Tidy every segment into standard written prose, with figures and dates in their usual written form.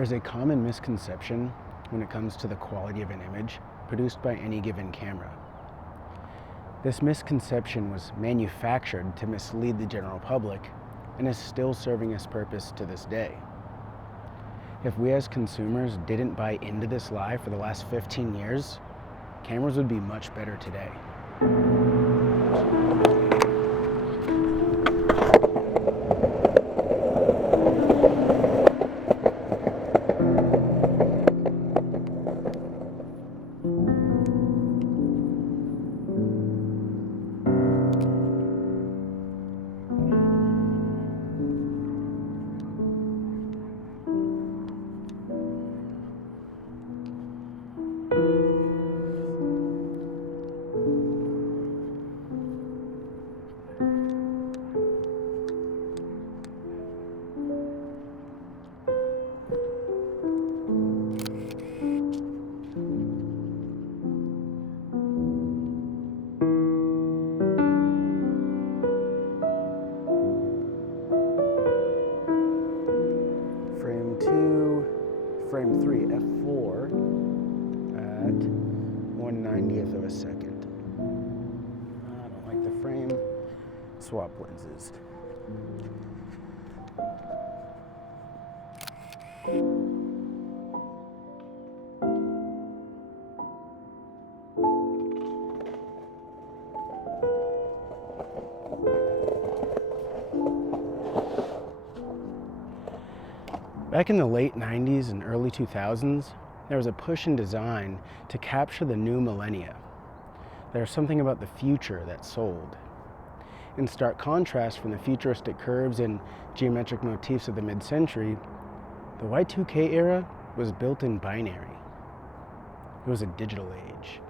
There's a common misconception when it comes to the quality of an image produced by any given camera. This misconception was manufactured to mislead the general public and is still serving its purpose to this day. If we as consumers didn't buy into this lie for the last 15 years, cameras would be much better today. Frame 3, f4 at 1/90th of a second. I don't like the frame. Swap lenses. Back in the late 90s and early 2000s, there was a push in design to capture the new millennia. There's something about the future that sold. In stark contrast from the futuristic curves and geometric motifs of the mid-century, the Y2K era was built in binary. It was a digital age.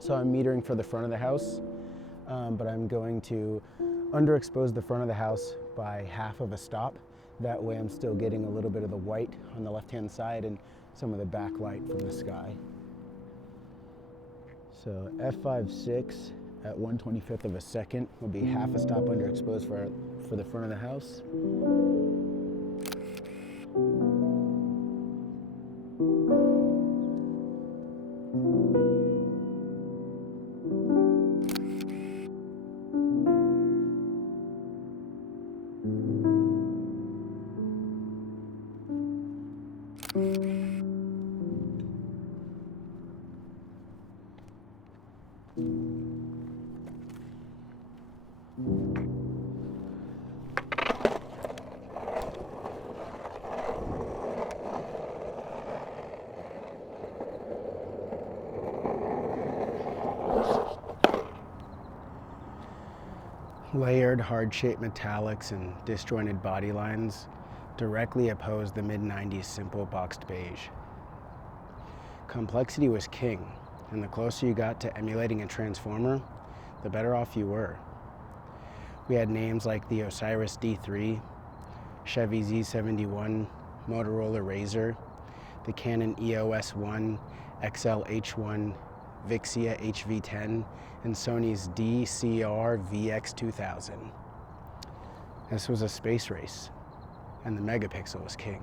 So I'm metering for the front of the house, but I'm going to underexpose the front of the house by half of a stop. That way I'm still getting a little bit of the white on the left-hand side and some of the backlight from the sky. So f5.6 at 1/25th of a second will be half a stop underexposed for the front of the house. Layered, hard-shaped metallics and disjointed body lines directly oppose the mid-90s simple boxed beige. Complexity was king, and the closer you got to emulating a transformer, the better off you were. We had names like the Osiris D3, Chevy Z71, Motorola Razr, the Canon EOS 1, XL H1, Vixia HV10, and Sony's DCR VX2000. This was a space race, and the megapixel was king.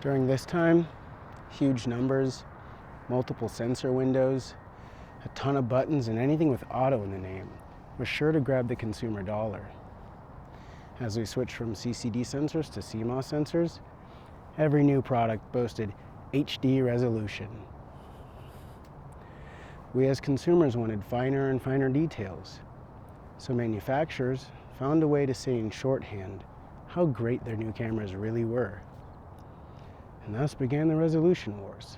During this time, huge numbers, multiple sensor windows, a ton of buttons, and anything with auto in the name was sure to grab the consumer dollar. As we switched from CCD sensors to CMOS sensors, every new product boasted HD resolution. We as consumers wanted finer and finer details, so manufacturers found a way to say in shorthand how great their new cameras really were. And thus began the resolution wars.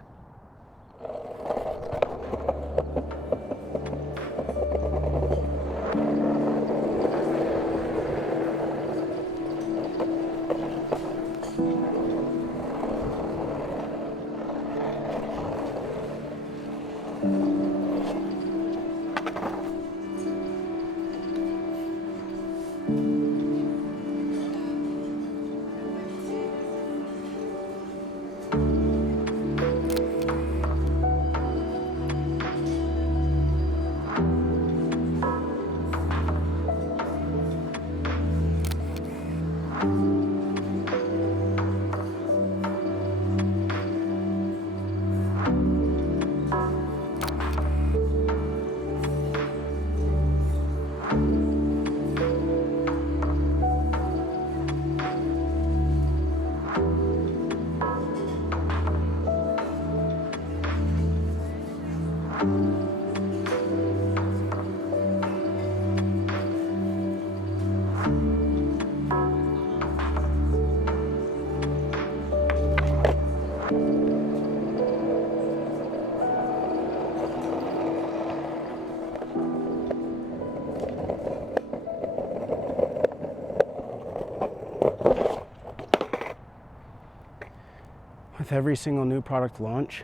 With every single new product launch,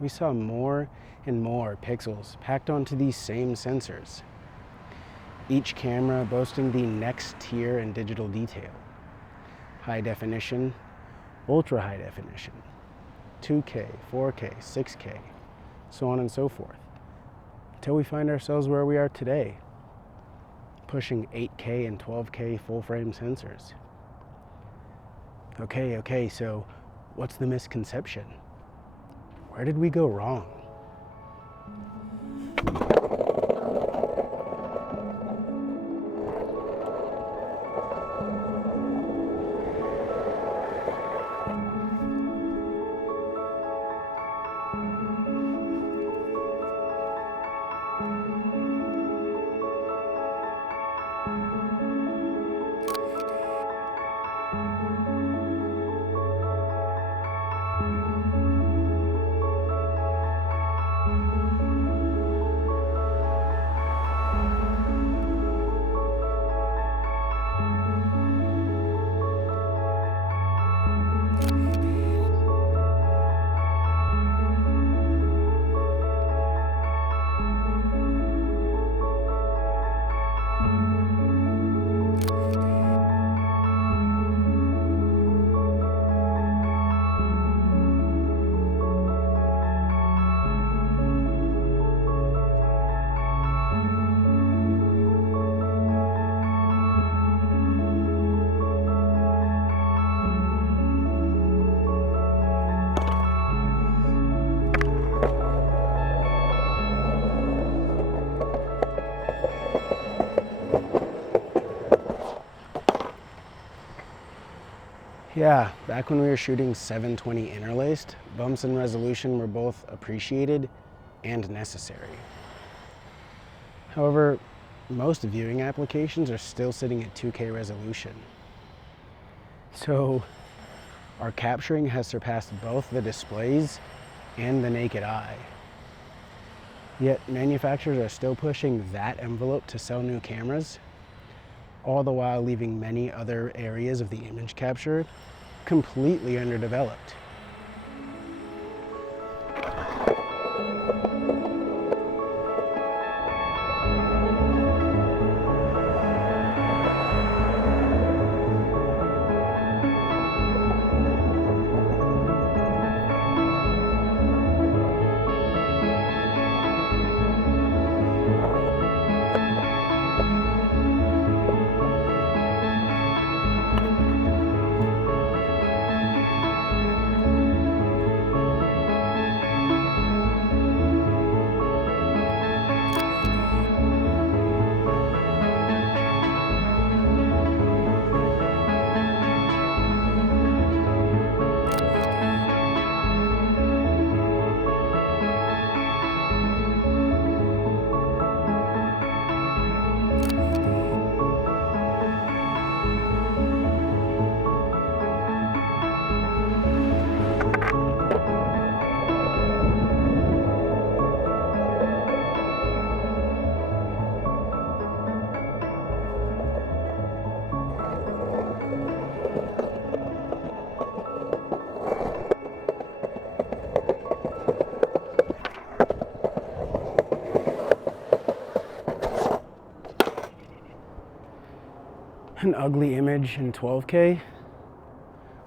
we saw more and more pixels packed onto these same sensors. Each camera boasting the next tier in digital detail. High definition, ultra high definition, 2K, 4K, 6K, so on and so forth. Until we find ourselves where we are today, pushing 8K and 12K full frame sensors. Okay, so what's the misconception? Where did we go wrong? Yeah, back when we were shooting 720 interlaced, bumps in resolution were both appreciated and necessary. However, most viewing applications are still sitting at 2K resolution. So our capturing has surpassed both the displays and the naked eye. Yet manufacturers are still pushing that envelope to sell new cameras. all the while leaving many other areas of the image capture completely underdeveloped. An ugly image in 12K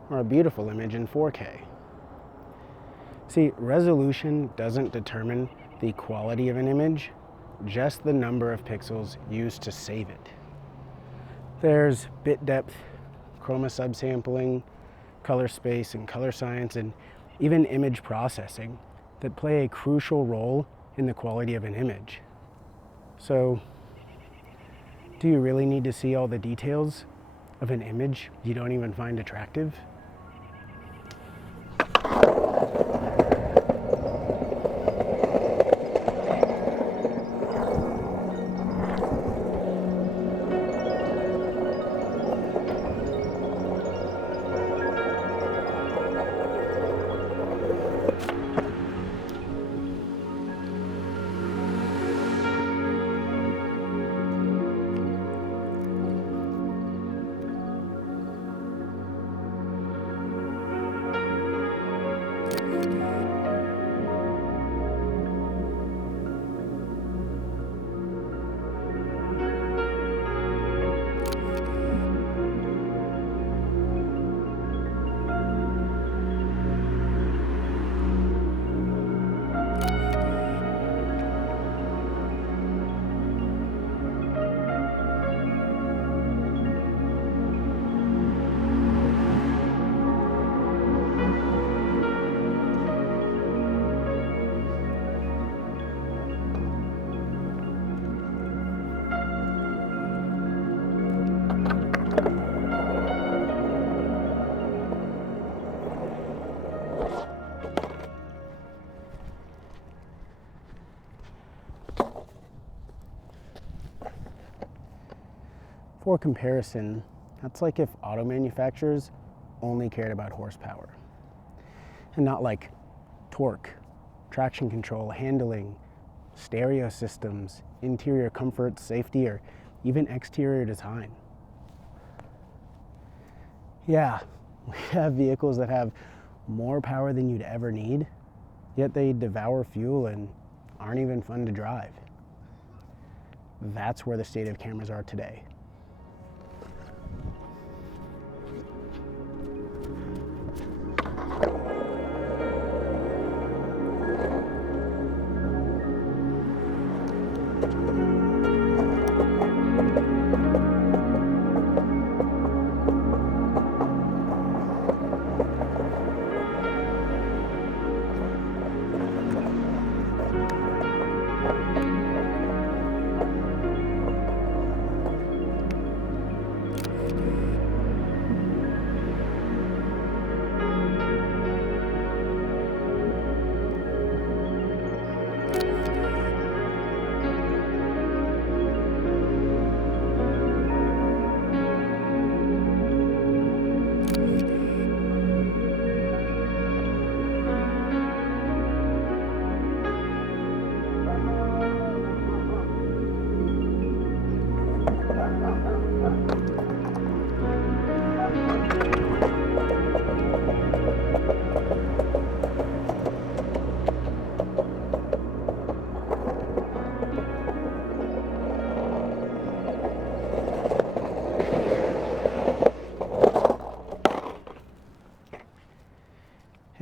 or a beautiful image in 4K. See, resolution doesn't determine the quality of an image, just the number of pixels used to save it. There's bit depth, chroma subsampling, color space and color science, and even image processing that play a crucial role in the quality of an image. So, do you really need to see all the details of an image you don't even find attractive? For comparison, that's like if auto manufacturers only cared about horsepower and not like torque, traction control, handling, stereo systems, interior comfort, safety, or even exterior design. Yeah, we have vehicles that have more power than you'd ever need, yet they devour fuel and aren't even fun to drive. That's where the state of cameras are today.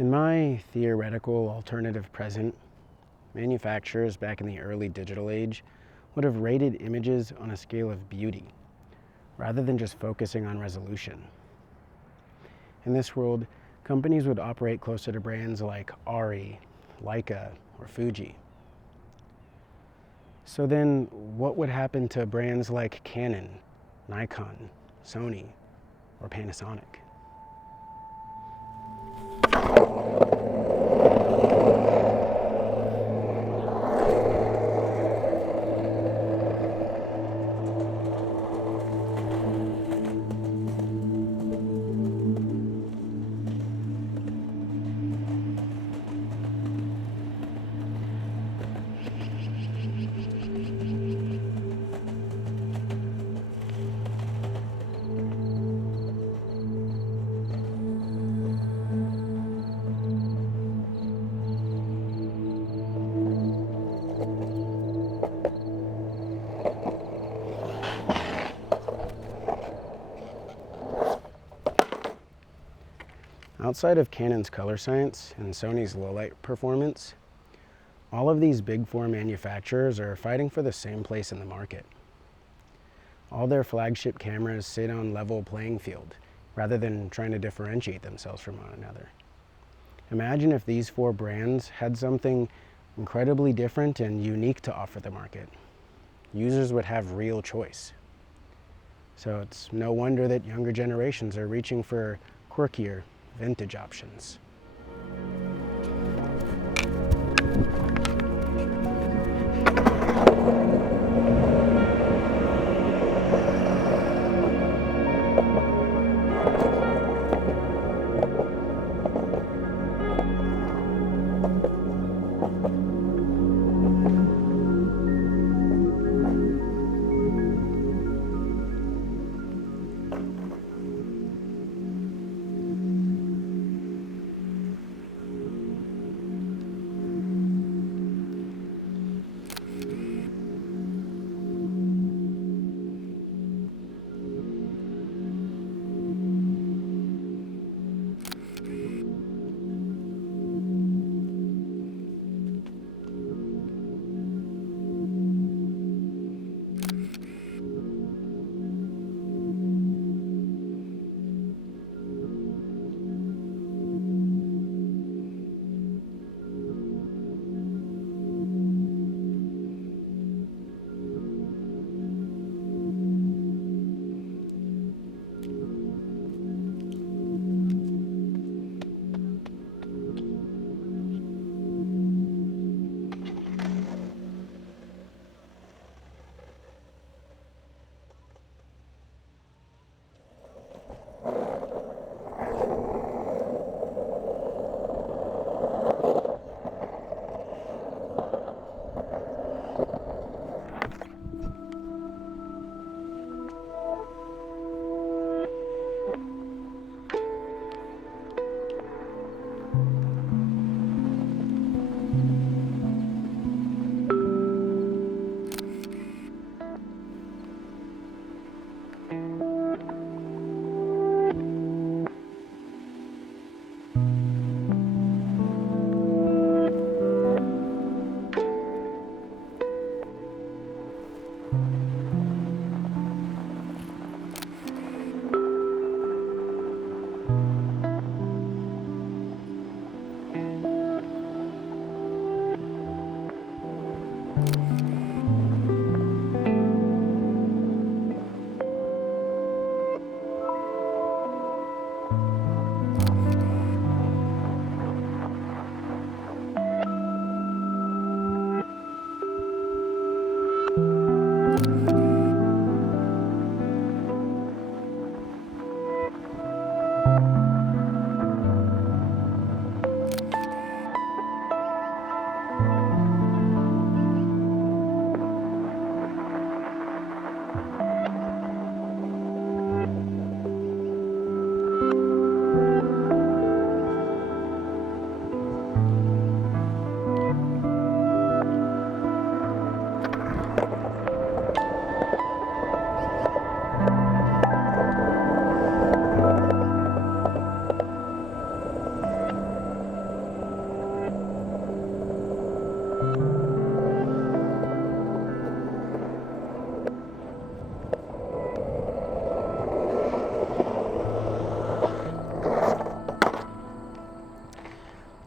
In my theoretical alternative present, manufacturers back in the early digital age would have rated images on a scale of beauty, rather than just focusing on resolution. In this world, companies would operate closer to brands like Ari, Leica, or Fuji. So then, what would happen to brands like Canon, Nikon, Sony, or Panasonic? Outside of Canon's color science and Sony's low-light performance, all of these big four manufacturers are fighting for the same place in the market. All their flagship cameras sit on level playing field, rather than trying to differentiate themselves from one another. Imagine if these four brands had something incredibly different and unique to offer the market. Users would have real choice. So it's no wonder that younger generations are reaching for quirkier, vintage options.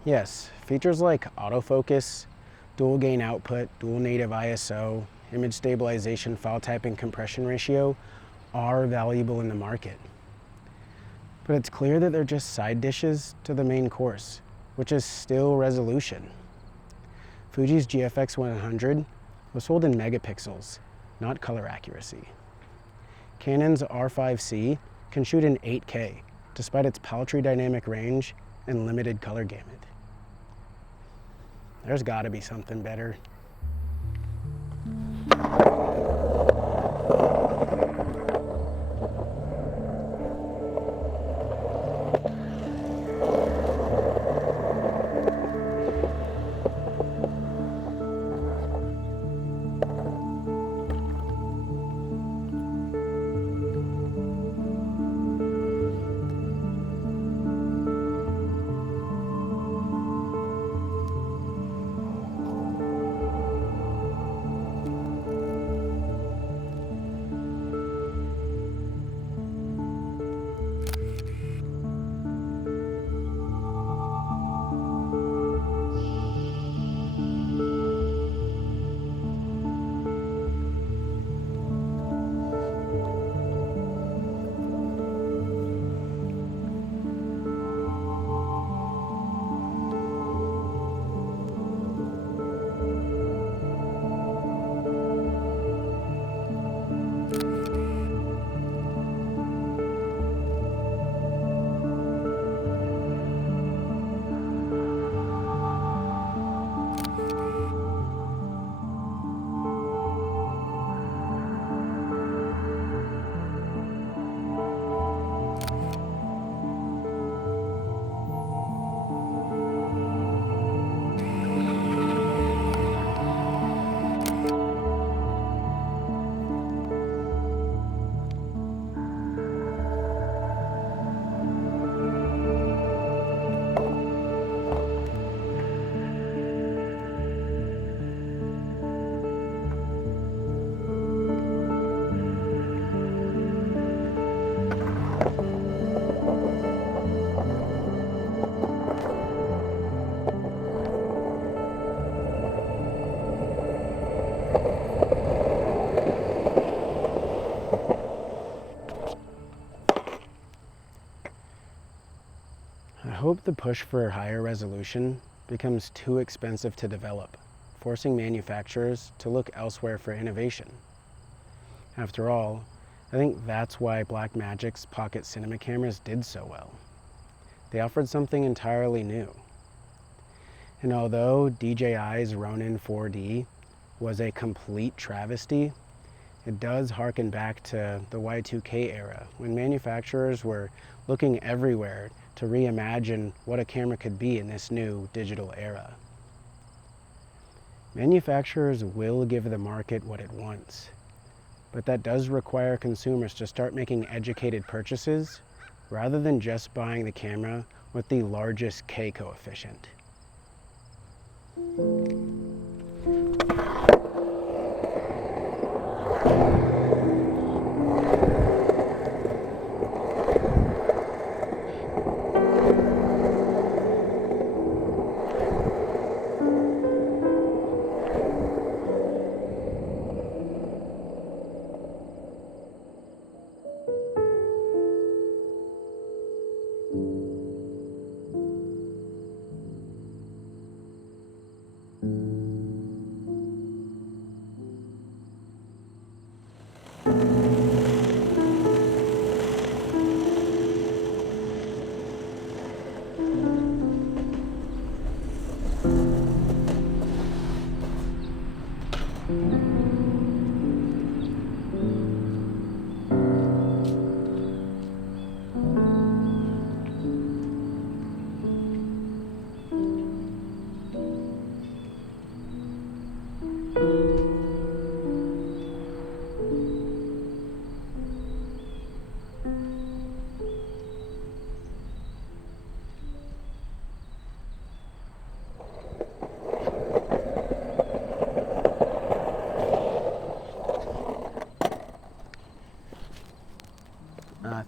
Yes, features like autofocus, dual gain output, dual native ISO, image stabilization, file type, and compression ratio are valuable in the market. But it's clear that they're just side dishes to the main course, which is still resolution. Fuji's GFX 100 was sold in megapixels, not color accuracy. Canon's R5C can shoot in 8K, despite its paltry dynamic range and limited color gamut. There's gotta be something better. I hope the push for higher resolution becomes too expensive to develop, forcing manufacturers to look elsewhere for innovation. After all, I think that's why Blackmagic's pocket cinema cameras did so well. They offered something entirely new. And although DJI's Ronin 4D was a complete travesty, it does harken back to the Y2K era, when manufacturers were looking everywhere to reimagine what a camera could be in this new digital era. Manufacturers will give the market what it wants, but that does require consumers to start making educated purchases rather than just buying the camera with the largest K coefficient.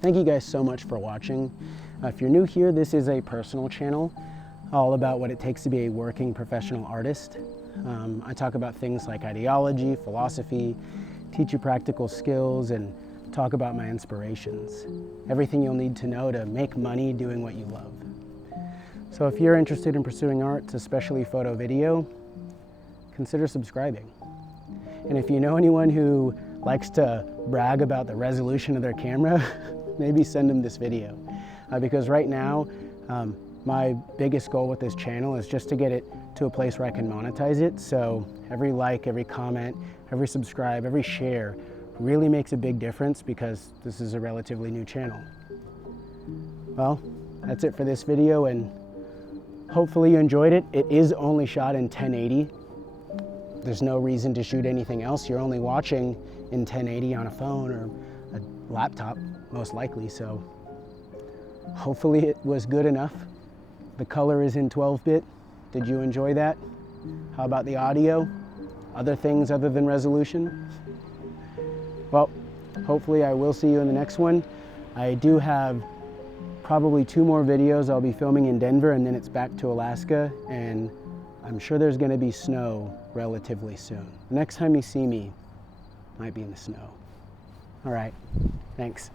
Thank you guys so much for watching. If you're new here, this is a personal channel. all about what it takes to be a working professional artist. I talk about things like ideology, philosophy, teach you practical skills, and talk about my inspirations. Everything you'll need to know to make money doing what you love. So if you're interested in pursuing arts, especially photo video, consider subscribing. And if you know anyone who likes to brag about the resolution of their camera, maybe send them this video. Because right now, my biggest goal with this channel is just to get it to a place where I can monetize it. So every like, every comment, every subscribe, every share really makes a big difference because this is a relatively new channel. Well, that's it for this video, and hopefully you enjoyed it. It is only shot in 1080. There's no reason to shoot anything else. You're only watching in 1080 on a phone or a laptop, most likely. So hopefully it was good enough. The color is in 12-bit. Did you enjoy that? How about the audio? Other things other than resolution? Well, hopefully I will see you in the next one. I do have probably 2 more videos I'll be filming in Denver, and then it's back to Alaska, and I'm sure there's going to be snow relatively soon. The next time you see me might be in the snow. All right, thanks.